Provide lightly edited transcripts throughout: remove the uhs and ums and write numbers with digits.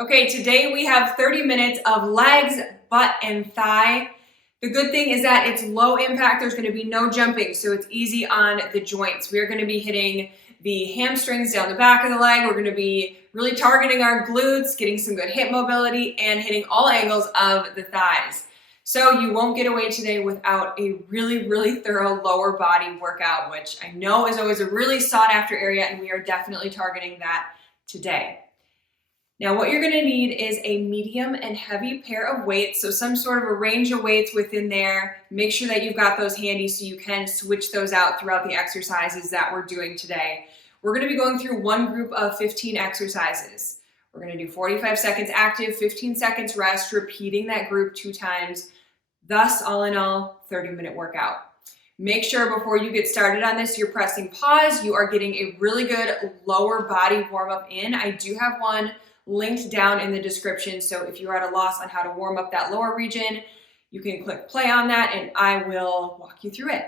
Okay, today we have 30 minutes of legs, butt, and thigh. The good thing is that it's low impact. There's going to be no jumping, so it's easy on the joints. We are going to be hitting the hamstrings down the back of the leg. We're going to be really targeting our glutes, getting some good hip mobility, and hitting all angles of the thighs. So you won't get away today without a really thorough lower body workout, which I know is always a really sought after area, and we are definitely targeting that today. Now what you're gonna need is a medium and heavy pair of weights, so some sort of a range of weights within there. Make sure that you've got those handy so you can switch those out throughout the exercises that we're doing today. We're gonna be going through one group of 15 exercises. We're gonna do 45 seconds active, 15 seconds rest, repeating that group 2 times. Thus, all in all, 30-minute workout. Make sure before you get started on this, you're pressing pause. You are getting a really good lower body warm-up in. I do have one linked down in the description, so if you're at a loss on how to warm up that lower region, you can click play on that and I will walk you through it.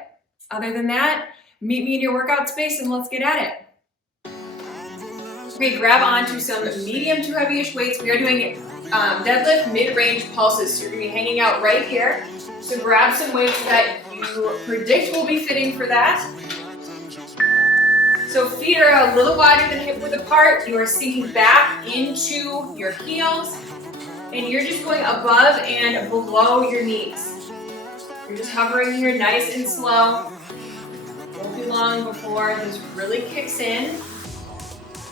Other than that, meet me in your workout space and let's get at it. Okay, grab onto some medium to heavyish weights. We are doing deadlift mid-range pulses, so you're gonna be hanging out right here. So grab some weights that you predict will be fitting for that. So feet are a little wider than hip width apart. You are sinking back into your heels, and you're just going above and below your knees. You're just hovering here nice and slow. Won't be long before this really kicks in.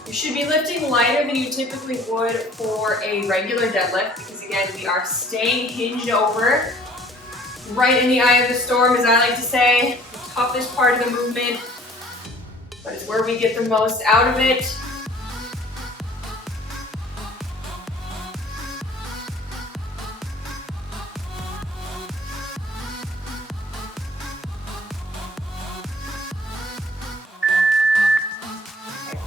You should be lifting lighter than you typically would for a regular deadlift, because again, we are staying hinged over, right in the eye of the storm, as I like to say, the toughest part of the movement, but it's where we get the most out of it.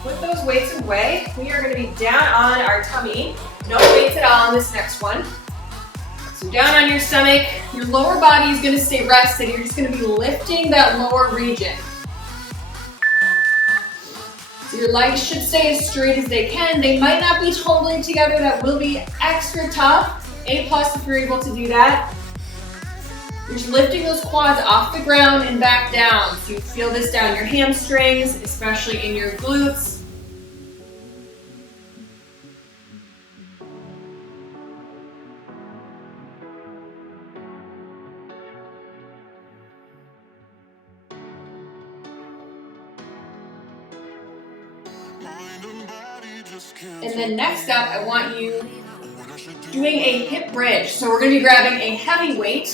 Put those weights away. We are going to be down on our tummy. No weights at all on this next one. So down on your stomach, your lower body is going to stay rested. You're just going to be lifting that lower region. So your legs should stay as straight as they can. They might not be totally together. That will be extra tough. A+ if you're able to do that. You're just lifting those quads off the ground and back down. So you feel this down your hamstrings, especially in your glutes. And then next up, I want you doing a hip bridge. So we're going to be grabbing a heavy weight.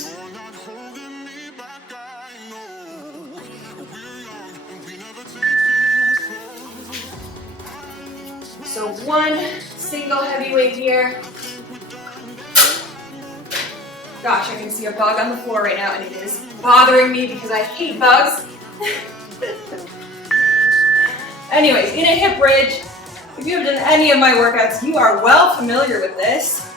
So one single heavy weight here. Gosh, I can see a bug on the floor right now and it is bothering me because I hate bugs. Anyways, in a hip bridge, if you have done any of my workouts, you are well familiar with this.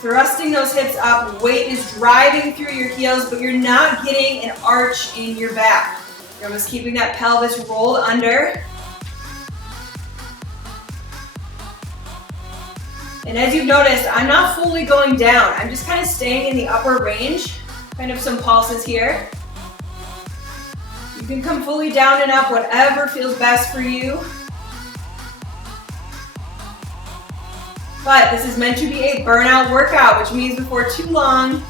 Thrusting those hips up, weight is driving through your heels, but you're not getting an arch in your back. You're almost keeping that pelvis rolled under. And as you've noticed, I'm not fully going down. I'm just kind of staying in the upper range. Kind of some pulses here. You can come fully down and up, whatever feels best for you. But this is meant to be a burnout workout, which means before too long,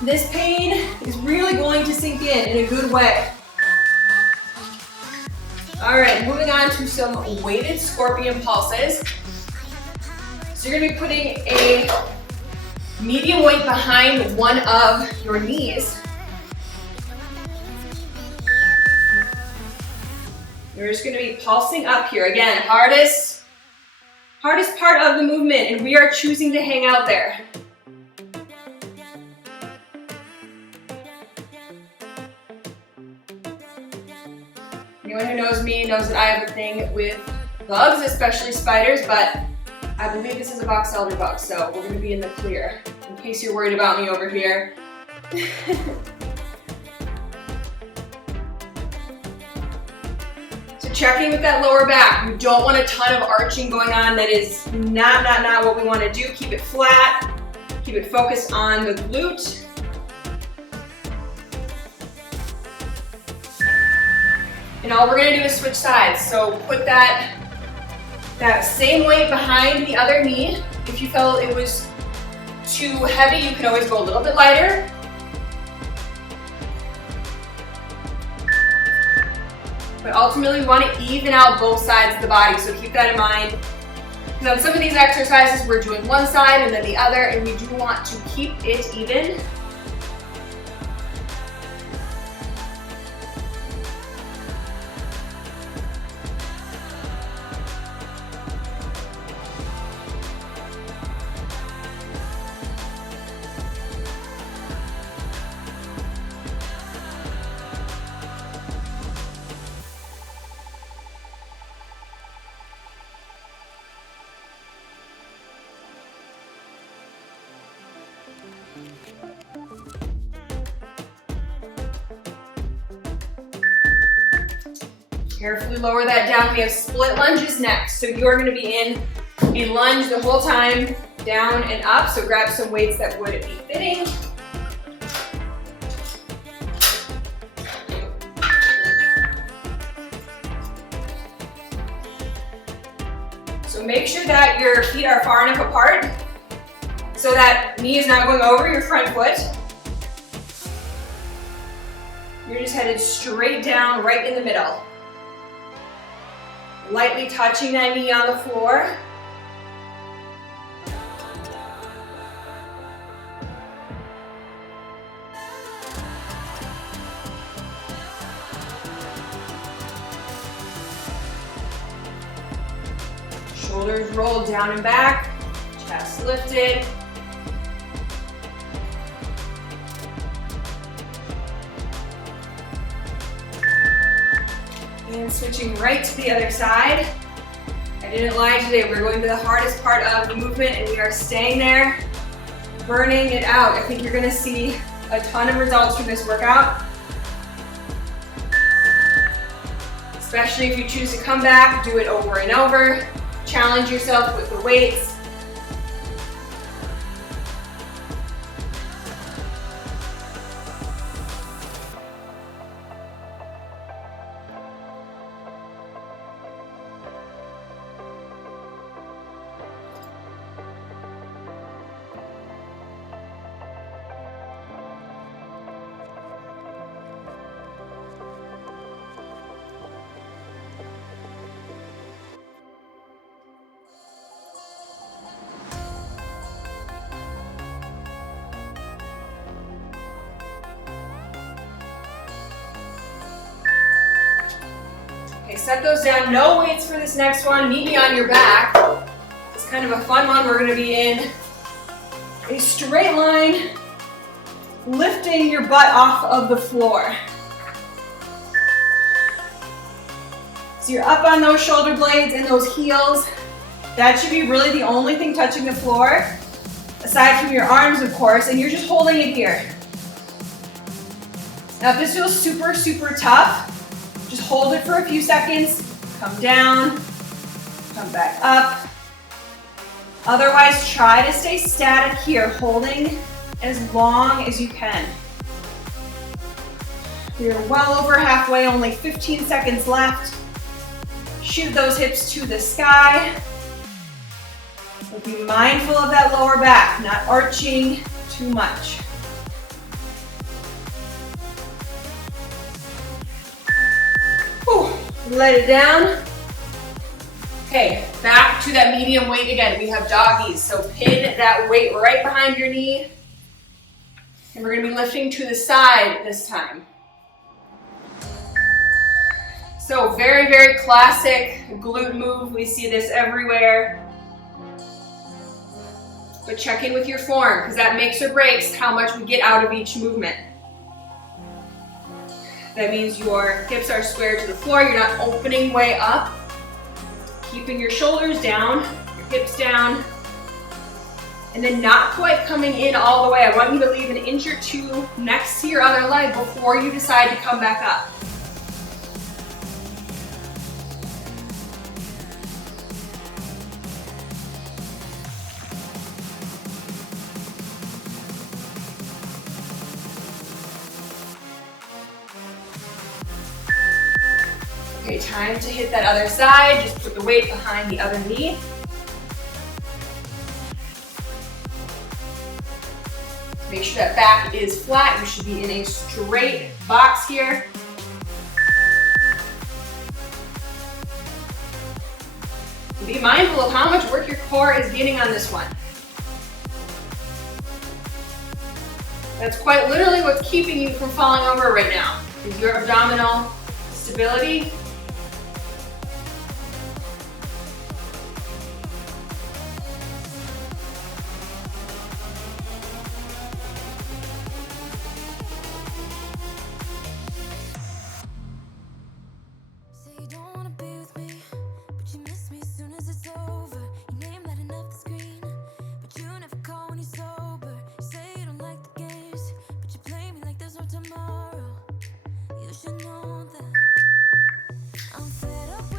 this pain is really going to sink in a good way. All right, moving on to some weighted scorpion pulses. So you're gonna be putting a medium weight behind one of your knees. You're just gonna be pulsing up here. Again, hardest part of the movement, and we are choosing to hang out there. Anyone who knows me knows that I have a thing with bugs, especially spiders, but I believe this is a box elder bug, so we're gonna be in the clear, in case you're worried about me over here. check in with that lower back. We don't want a ton of arching going on. That is not what we want to do. Keep it flat. Keep it focused on the glute. And all we're going to do is switch sides. So put that same weight behind the other knee. If you felt it was too heavy, you can always go a little bit lighter. But ultimately, we want to even out both sides of the body, so keep that in mind. Because on some of these exercises, we're doing one side and then the other, and we do want to keep it even. Carefully lower that down. We have split lunges next. So you're going to be in a lunge the whole time, down and up. So grab some weights that would be fitting. So make sure that your feet are far enough apart so that knee is not going over your front foot. You're just headed straight down, right in the middle. Lightly touching that knee on the floor. Shoulders rolled down and back, chest lifted. And switching right to the other side. I didn't lie today, we're going to the hardest part of the movement and we are staying there, burning it out. I think you're gonna see a ton of results from this workout. Especially if you choose to come back, do it over and over, challenge yourself with the weights. Okay, set those down. No weights for this next one. Meet me on your back. It's kind of a fun one. We're going to be in a straight line, lifting your butt off of the floor. So you're up on those shoulder blades and those heels. That should be really the only thing touching the floor, aside from your arms, of course, and you're just holding it here. Now, if this feels super, super tough, just hold it for a few seconds, come down, come back up. Otherwise, try to stay static here, holding as long as you can. You're well over halfway, only 15 seconds left. Shoot those hips to the sky. But be mindful of that lower back, not arching too much. Whew. Let it down. Okay, back to that medium weight again. We have doggies, so pin that weight right behind your knee. And we're gonna be lifting to the side this time. So very, very classic glute move. We see this everywhere. But check in with your form, because that makes or breaks how much we get out of each movement. That means your hips are square to the floor, you're not opening way up. Keeping your shoulders down, your hips down, and then not quite coming in all the way. I want you to leave an inch or two next to your other leg before you decide to come back up. Okay, time to hit that other side. Just put the weight behind the other knee. Make sure that back is flat. You should be in a straight box here. Be mindful of how much work your core is getting on this one. That's quite literally what's keeping you from falling over right now, is your abdominal stability.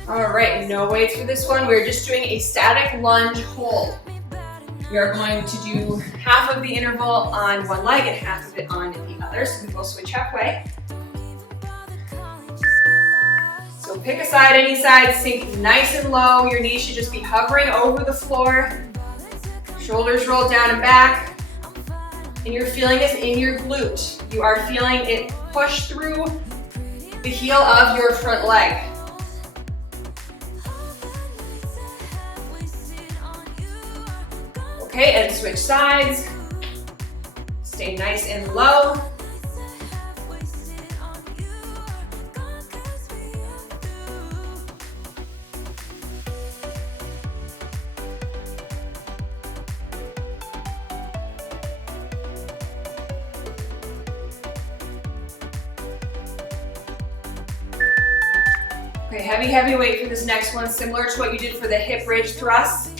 All right, no weights for this one. We're just doing a static lunge hold. We are going to do half of the interval on one leg and half of it on the other, so we will switch halfway. So pick a side, any side, sink nice and low. Your knees should just be hovering over the floor. Shoulders roll down and back. And you're feeling this in your glute. You are feeling it push through the heel of your front leg. Okay, and switch sides. Stay nice and low. Okay, heavy weight for this next one, similar to what you did for the hip bridge thrust.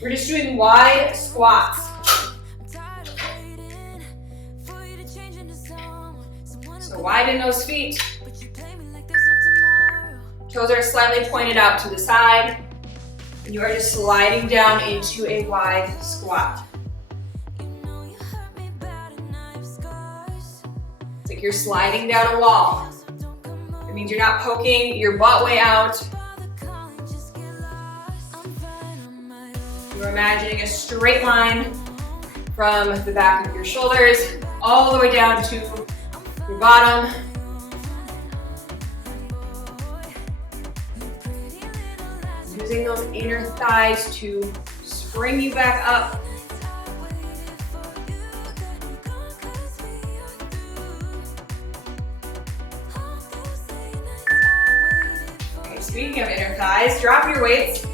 We're just doing wide squats. So widen those feet. Toes are slightly pointed out to the side. And you are just sliding down into a wide squat. It's like you're sliding down a wall. It means you're not poking your butt way out. You're imagining a straight line from the back of your shoulders all the way down to your bottom. Using those inner thighs to spring you back up. Okay, speaking of inner thighs, drop your weights.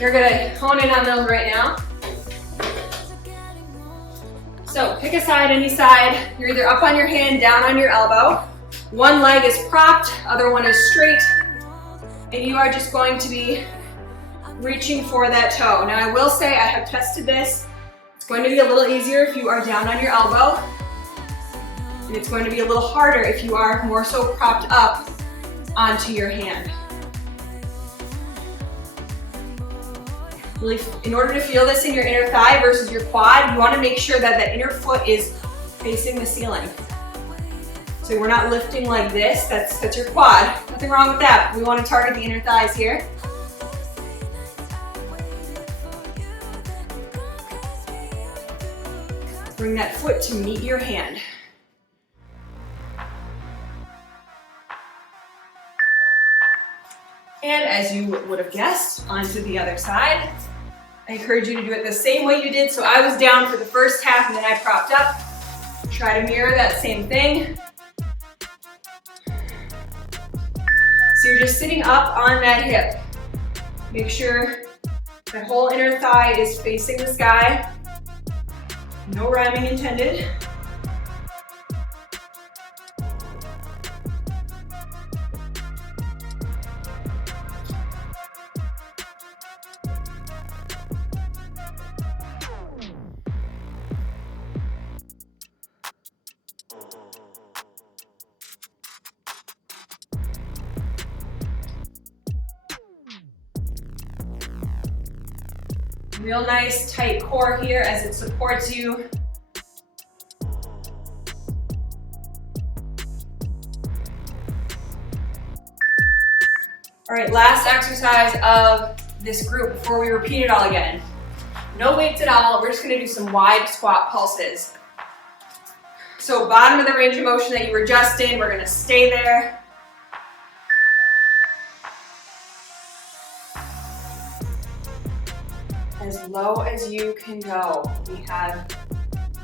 You're gonna hone in on those right now. So pick a side, any side. You're either up on your hand, down on your elbow. One leg is propped, other one is straight. And you are just going to be reaching for that toe. Now I will say I have tested this. It's going to be a little easier if you are down on your elbow. And it's going to be a little harder if you are more so propped up onto your hand. Really, in order to feel this in your inner thigh versus your quad, you want to make sure that that inner foot is facing the ceiling. So we're not lifting like this, that's your quad. Nothing wrong with that. We want to target the inner thighs here. Bring that foot to meet your hand. And as you would have guessed, onto the other side. I encourage you to do it the same way you did. So I was down for the first half and then I propped up. Try to mirror that same thing. So you're just sitting up on that hip. Make sure that whole inner thigh is facing the sky. No rhyming intended. Real nice tight core here as it supports you. All right, last exercise of this group before we repeat it all again. No weights at all. We're just gonna do some wide squat pulses. So bottom of the range of motion that you were just in, we're gonna stay there. As low as you can go. We have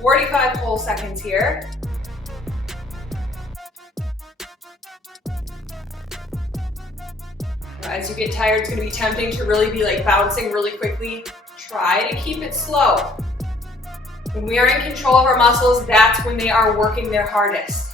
45 whole seconds here. As you get tired, it's gonna be tempting to really be like bouncing really quickly. Try to keep it slow. When we are in control of our muscles, that's when they are working their hardest.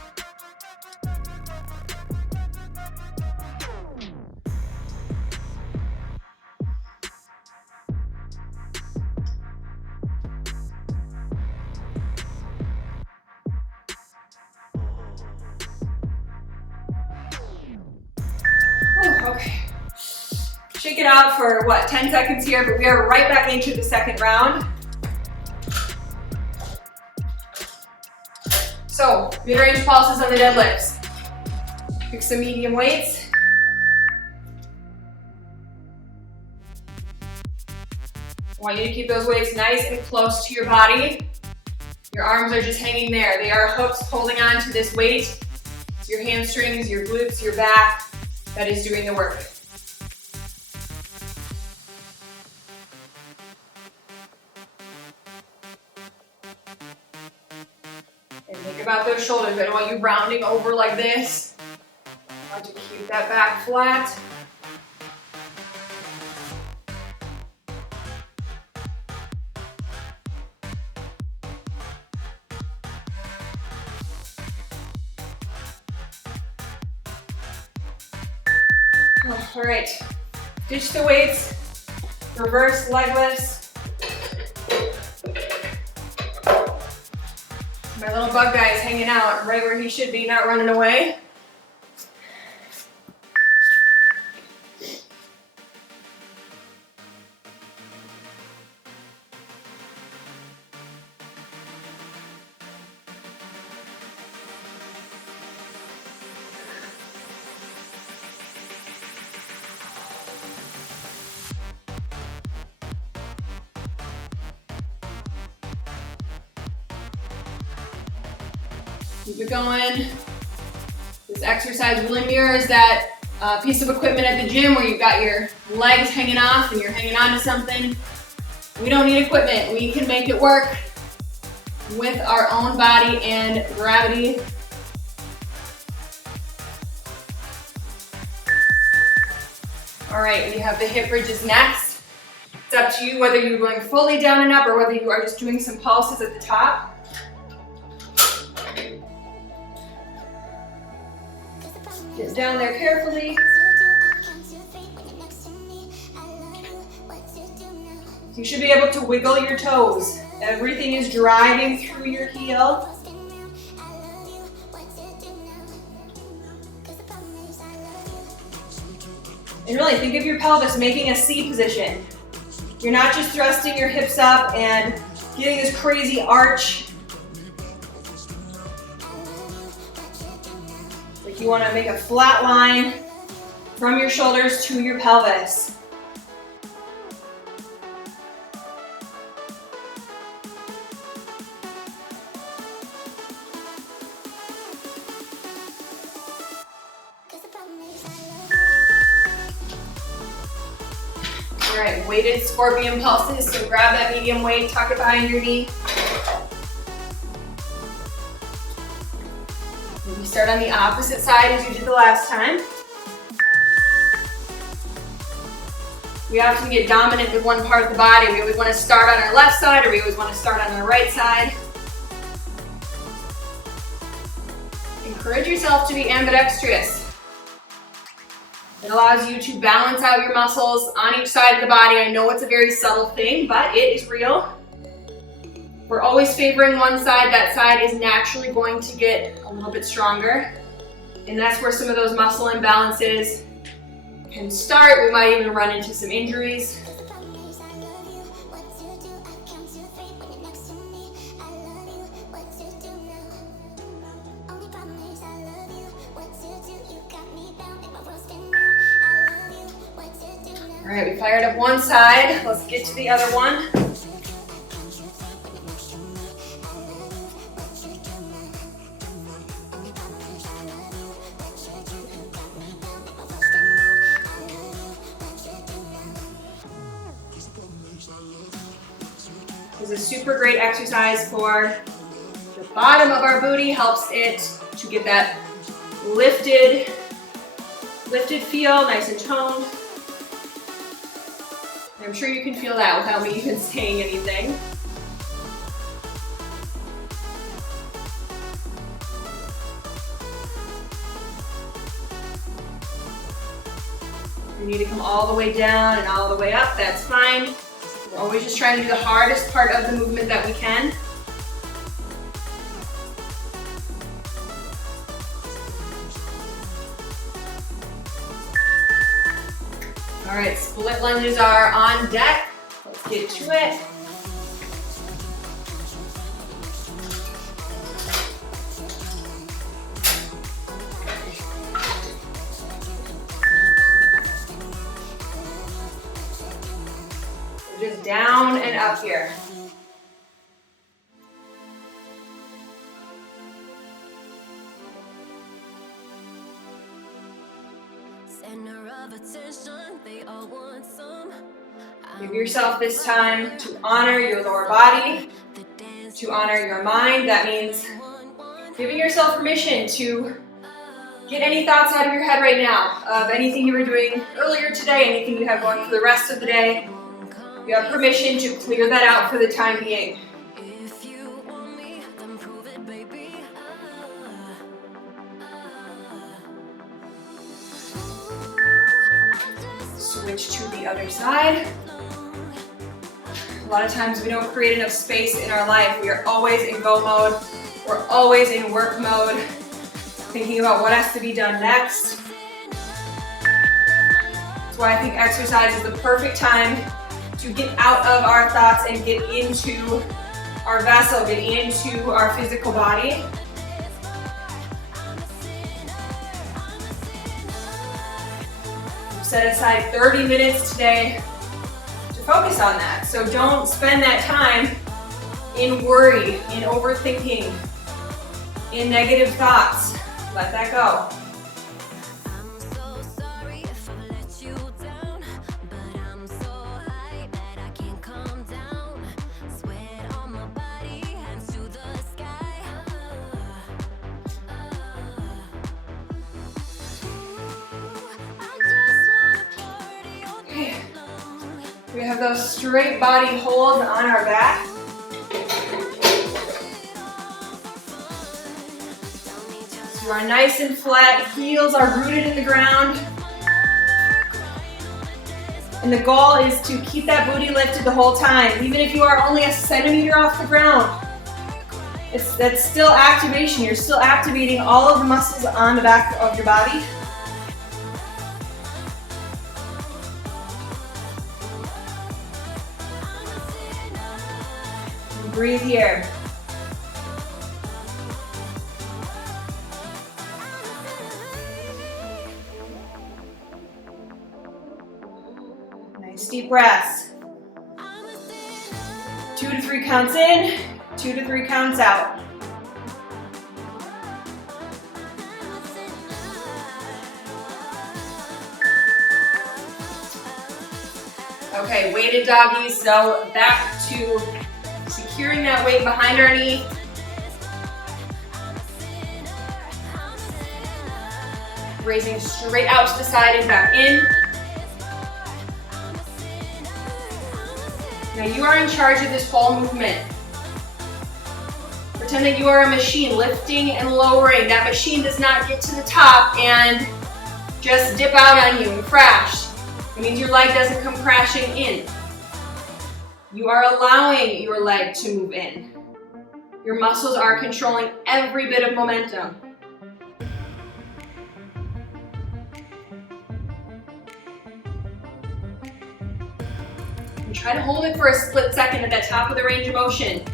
Okay. Shake it out for what, 10 seconds here, but we are right back into the second round. So, mid-range pulses on the deadlifts. Pick some medium weights. I want you to keep those weights nice and close to your body. Your arms are just hanging there. They are hooks holding on to this weight. It's your hamstrings, your glutes, your back that is doing the work. And think about those shoulders. I don't want you rounding over like this. I want you to keep that back flat. All right, ditch the weights, reverse leg lifts. My little bug guy is hanging out right where he should be, not running away. Keep it going. This exercise really mirrors that piece of equipment at the gym where you've got your legs hanging off and you're hanging on to something. We don't need equipment. We can make it work with our own body and gravity. All right, we have the hip bridges next. It's up to you whether you're going fully down and up or whether you are just doing some pulses at the top. Get down there carefully. You should be able to wiggle your toes. Everything is driving through your heel. And really think of your pelvis making a C position. You're not just thrusting your hips up and getting this crazy arch. You want to make a flat line from your shoulders to your pelvis. All right, weighted scorpion pulses. So grab that medium weight, tuck it behind your knee. Start on the opposite side as you did the last time. We often get dominant with one part of the body. We always want to start on our left side or we always want to start on our right side. Encourage yourself to be ambidextrous. It allows you to balance out your muscles on each side of the body. I know it's a very subtle thing, but it is real. We're always favoring one side. That side is naturally going to get a little bit stronger. And that's where some of those muscle imbalances can start. We might even run into some injuries. All right, we fired up one side. Let's get to the other one. This is a super great exercise for the bottom of our booty, helps it to get that lifted feel, nice and toned. I'm sure you can feel that without me even saying anything. You need to come all the way down and all the way up, that's fine. We're always just trying to do the hardest part of the movement that we can. All right, split lunges are on deck. Let's get to it. We're just down and up here. Give yourself this time to honor your lower body, to honor your mind. That means giving yourself permission to get any thoughts out of your head right now of anything you were doing earlier today, anything you have going for the rest of the day. You have permission to clear that out for the time being. Switch to the other side. A lot of times we don't create enough space in our life. We are always in go mode. We're always in work mode, thinking about what has to be done next. That's why I think exercise is the perfect time to get out of our thoughts and get into our vessel, get into our physical body. Set aside 30 minutes today to focus on that. So don't spend that time in worry, in overthinking, in negative thoughts. Let that go. We have those straight body holds on our back. So you are nice and flat, heels are rooted in the ground. And the goal is to keep that booty lifted the whole time, even if you are only a centimeter off the ground. That's still activation. You're still activating all of the muscles on the back of your body. Breathe here. Nice deep breaths. 2 to 3 counts in, 2 to 3 counts out. Okay, weighted doggies, so back to securing that weight behind our knee. Raising straight out to the side and back in. Now you are in charge of this whole movement. Pretend that you are a machine, lifting and lowering. That machine does not get to the top and just dip out on you and crash. It means your leg doesn't come crashing in. You are allowing your leg to move in. Your muscles are controlling every bit of momentum. And try to hold it for a split second at that top of the range of motion.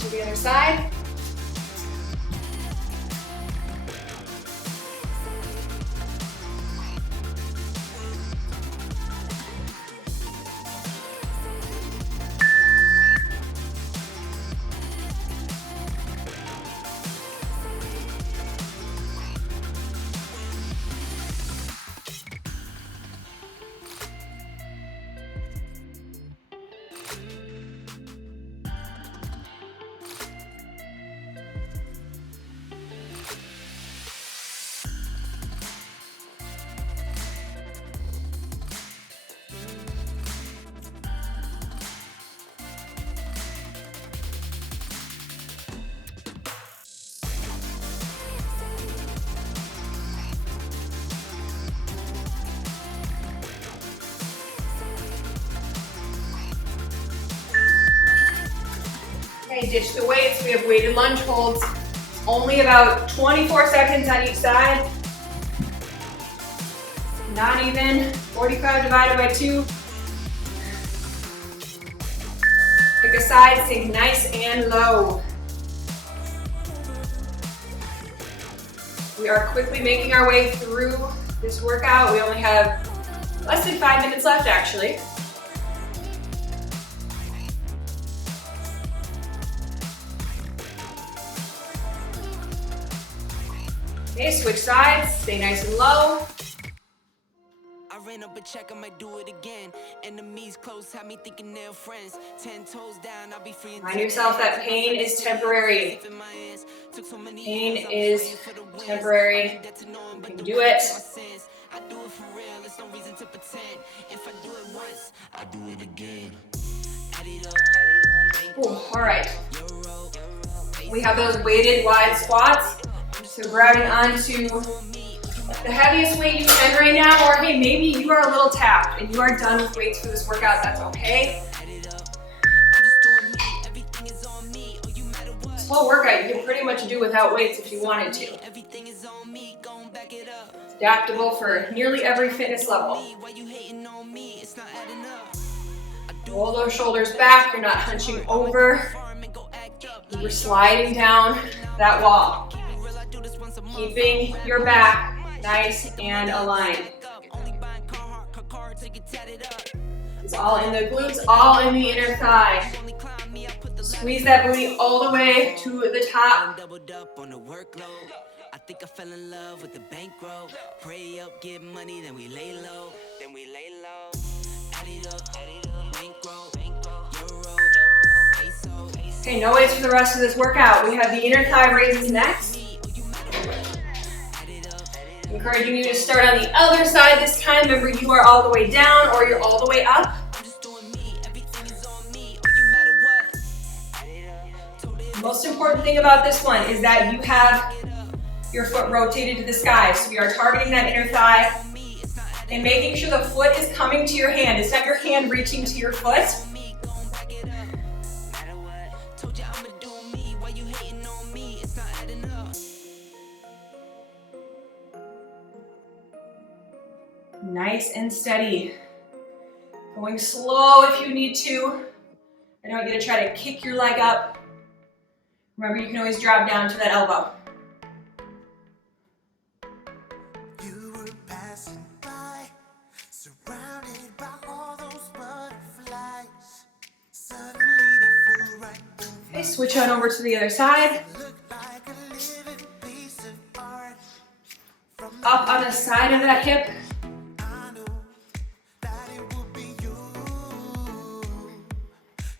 to the other side. Okay, ditch the weights. We have weighted lunge holds. Only about 24 seconds on each side. Not even. 45 divided by 2. Pick a side, stay nice and low. We are quickly making our way through this workout. We only have less than 5 minutes left, actually. Okay, switch sides, stay nice and low. I ran up a check, I might do it again. Enemies close, have me thinking they're friends. 10 toes down, I'll be free. Remind yourself that pain is temporary. Pain is temporary. You can do it. I do it for real, there's no reason to pretend. If I do it once, I do it again. Ooh, all right. We have those weighted wide squats. So grabbing onto the heaviest weight you can right now, or hey, maybe you are a little tapped and you are done with weights for this workout, that's okay. This whole workout you can pretty much do without weights if you wanted to. It's adaptable for nearly every fitness level. Roll those shoulders back, you're not hunching over. You're sliding down that wall. Keeping your back nice and aligned. It's all in the glutes, all in the inner thigh. Squeeze that booty all the way to the top. I think I fell in love with the bankroll. Pray up, get money, then we lay low. Add it up, bankroll, euro, peso. Okay, no weights for the rest of this workout. We have the inner thigh raises next. Encouraging you to start on the other side this time. Remember, you are all the way down or you're all the way up. The most important thing about this one is that you have your foot rotated to the sky. So we are targeting that inner thigh and making sure the foot is coming to your hand. It's not your hand reaching to your foot. Nice and steady. Going slow if you need to. I don't want you to try to kick your leg up. Remember, you can always drop down to that elbow. You were passing by, surrounded by all those butterflies. Suddenly they flew right through. Okay, switch on over to the other side. Looked like a living piece of art. Up on the side of that hip. I knew that it would be you.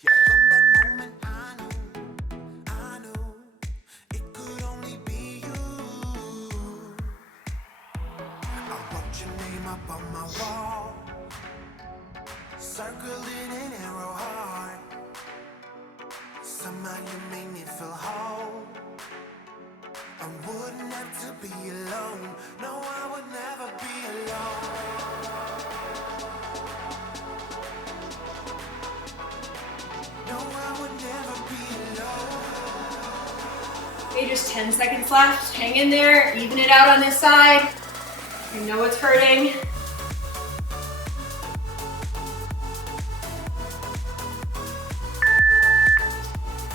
Yeah, from that moment I knew it could only be you. I wrote your name up on my wall, circled in an arrow heart. Somehow you made me feel whole. I wouldn't have to be alone. No, I would never be alone. No, I would never be alone. Okay, just 10 seconds left. Hang in there, even it out on this side. You know it's hurting.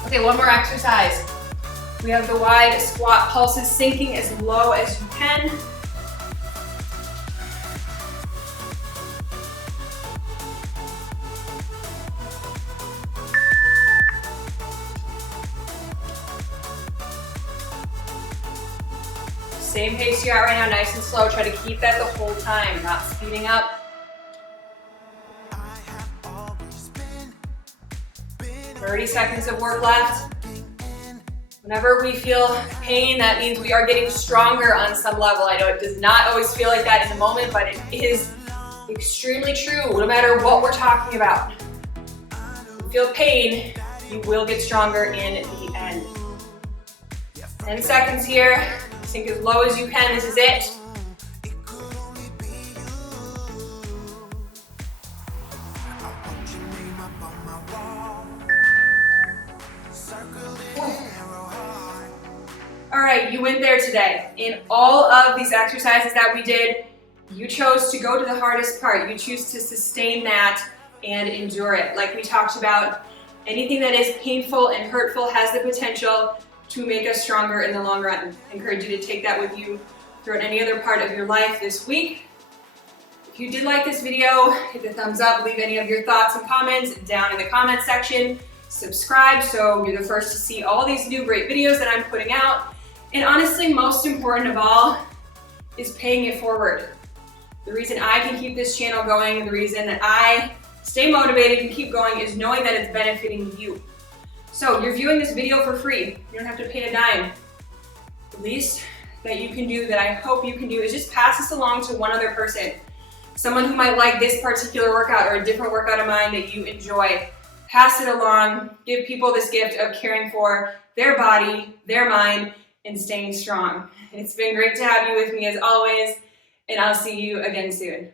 Okay, Okay, one more exercise. We have the wide squat, pulses sinking as low as you can. Same pace you're at right now, nice and slow. Try to keep that the whole time, not speeding up. 30 seconds of work left. Whenever we feel pain, that means we are getting stronger on some level. I know it does not always feel like that in the moment, but it is extremely true, no matter what we're talking about. If you feel pain, you will get stronger in the end. 10 seconds here. Sink as low as you can. This is it. All right, you went there today. In all of these exercises that we did, you chose to go to the hardest part. You choose to sustain that and endure it. Like we talked about, anything that is painful and hurtful has the potential to make us stronger in the long run. I encourage you to take that with you throughout any other part of your life this week. If you did like this video, hit the thumbs up, leave any of your thoughts and comments down in the comment section. Subscribe so you're the first to see all these new great videos that I'm putting out. And honestly, most important of all is paying it forward. The reason I can keep this channel going, the reason that I stay motivated and keep going is knowing that it's benefiting you. So you're viewing this video for free. You don't have to pay a dime. The least that you can do, that I hope you can do, is just pass this along to one other person. Someone who might like this particular workout or a different workout of mine that you enjoy. Pass it along. Give people this gift of caring for their body, their mind, and staying strong. It's been great to have you with me as always, and I'll see you again soon.